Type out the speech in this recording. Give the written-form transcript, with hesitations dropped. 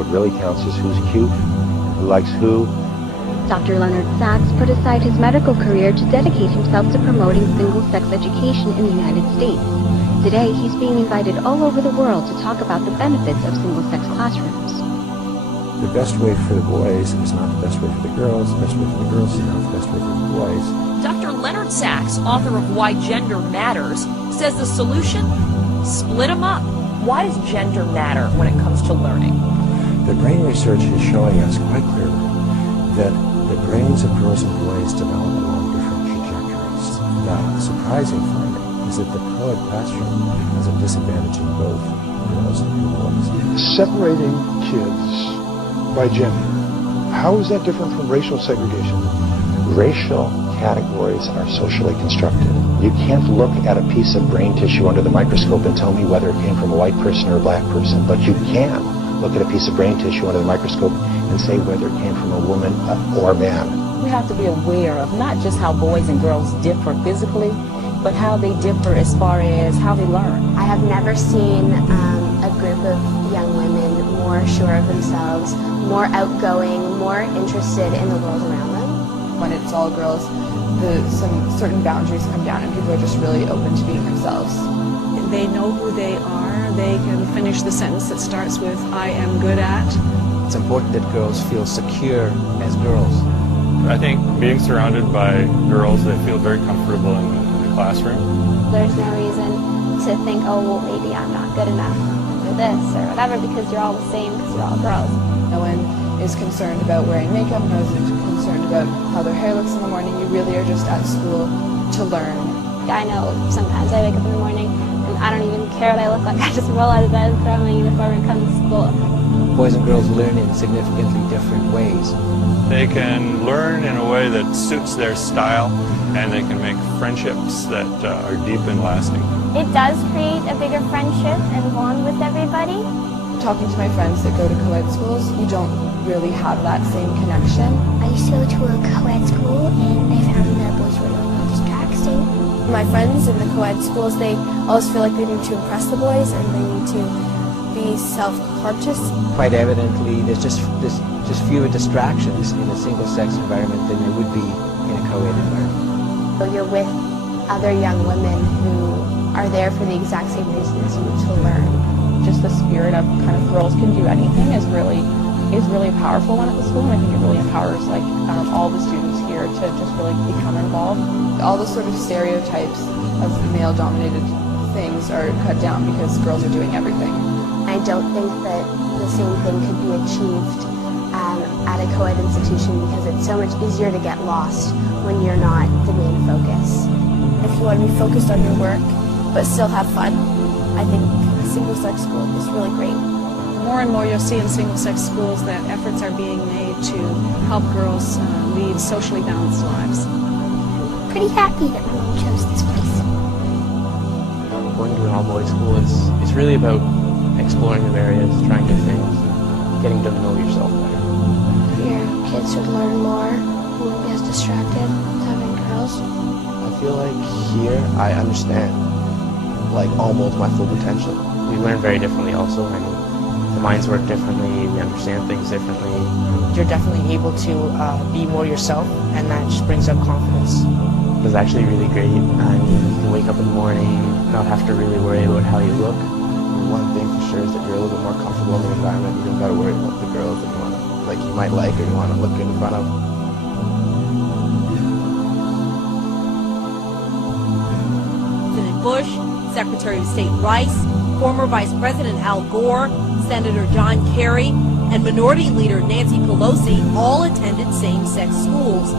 what really counts is who's cute, who likes who. Dr. Leonard Sachs put aside his medical career to dedicate himself to promoting single-sex education in the United States. Today, he's being invited all over the world to talk about the benefits of single-sex classrooms. The best way for the boys is not the best way for the girls. The best way for the girls is not the best way for the boys. Dr. Leonard Sachs, author of Why Gender Matters, says the solution? Split them up. Why does gender matter when it comes to learning? The brain research is showing us quite clearly that the brains of girls and boys develop along different trajectories. The surprising finding is that the co-ed classroom has a disadvantage in both girls and boys. Separating kids by gender, how is that different from racial segregation? Racial categories are socially constructed. You can't look at a piece of brain tissue under the microscope and tell me whether it came from a white person or a black person, but you can look at a piece of brain tissue under the microscope and say whether it came from a woman or a man. We have to be aware of not just how boys and girls differ physically, but how they differ as far as how they learn. I have never seen a group of young women more sure of themselves, more outgoing, more interested in the world around them. When it's all girls, some certain boundaries come down and people are just really open to being themselves. They know who they are. They can finish the sentence that starts with, I am good at. It's important that girls feel secure as girls. I think being surrounded by girls that feel very comfortable in the classroom. There's no reason to think, oh, well, maybe I'm not good enough for this or whatever because you're all the same because you're all girls. No one is concerned about wearing makeup, no one is concerned about how their hair looks in the morning. You really are just at school to learn. I know sometimes I wake up in the morning and I don't even care what I look like. I just roll out of bed, throw on my uniform, and come to school. Boys and girls learn in significantly different ways. They can learn in a way that suits their style, and they can make friendships that are deep and lasting. It does create a bigger friendship and bond with everybody. Talking to my friends that go to co-ed schools, you don't really have that same connection. I used to go to a co-ed school and I found that boys were really distracting. My friends in the co-ed schools, they always feel like they need to impress the boys and they need to be self-conscious. Quite evidently, there's just fewer distractions in a single-sex environment than there would be in a co-ed environment. So you're with other young women who are there for the exact same reason as you to learn. Just the spirit of kind of girls can do anything is really powerful when at the school, and I think it really empowers all the students here to just really become involved. All the sort of stereotypes of male-dominated things are cut down because girls are doing everything. I don't think that the same thing could be achieved at a co-ed institution because it's so much easier to get lost when you're not the main focus. If you want to be focused on your work but still have fun, I think a single-sex school is really great. More and more you'll see in single-sex schools that efforts are being made to help girls lead socially balanced lives. Pretty happy that my mom chose this place. Going to an all-boys school, it's really about exploring new areas, trying new things, getting to know yourself better. Your kids would learn more, you wouldn't be as distracted having girls. I feel like here I understand almost my full potential. We learn very differently also. I mean, the minds work differently, we understand things differently. You're definitely able to be more yourself, and that just brings up confidence. It was actually really great. I mean, you can wake up in the morning, not have to really worry about how you look. One thing for sure is that you're a little bit more comfortable in the environment. You don't got to worry about the girls that you might like or you want to look good in front of. President Bush, Secretary of State Rice, former Vice President Al Gore, Senator John Kerry, and Minority Leader Nancy Pelosi all attended same-sex schools.